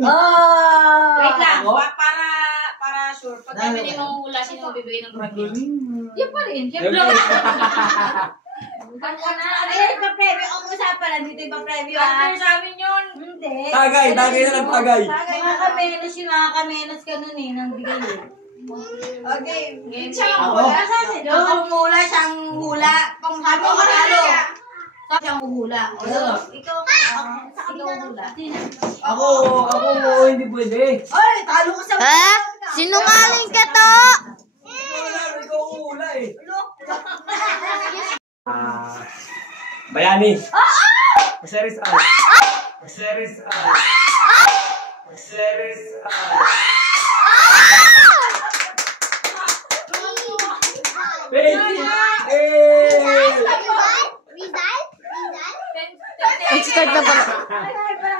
Oh! Wait lang, para sure. Pag kami na yung hula, sino bibigay ng premyo? Yan pa rin, siyempre. Ay, pa-preview. Ang usapan lang dito yung pa-preview, ha? After sa amin yun. Hindi. Tagay na lang, tagay. Mga kamenos yun, mga kamenos ka nun eh, nang bigay eh. Okay. Siyang Ako? Ako mula, siyang hula. Panghabi ko talo. Siyang hula. Ikaw hula. Ako, hindi pwede. Ay, talo ka sa Ha? Sinungaling ka to! Ikaw hula eh. Bayani. Series A. Series A. Series A. Nag-start na pala. Ay, pala,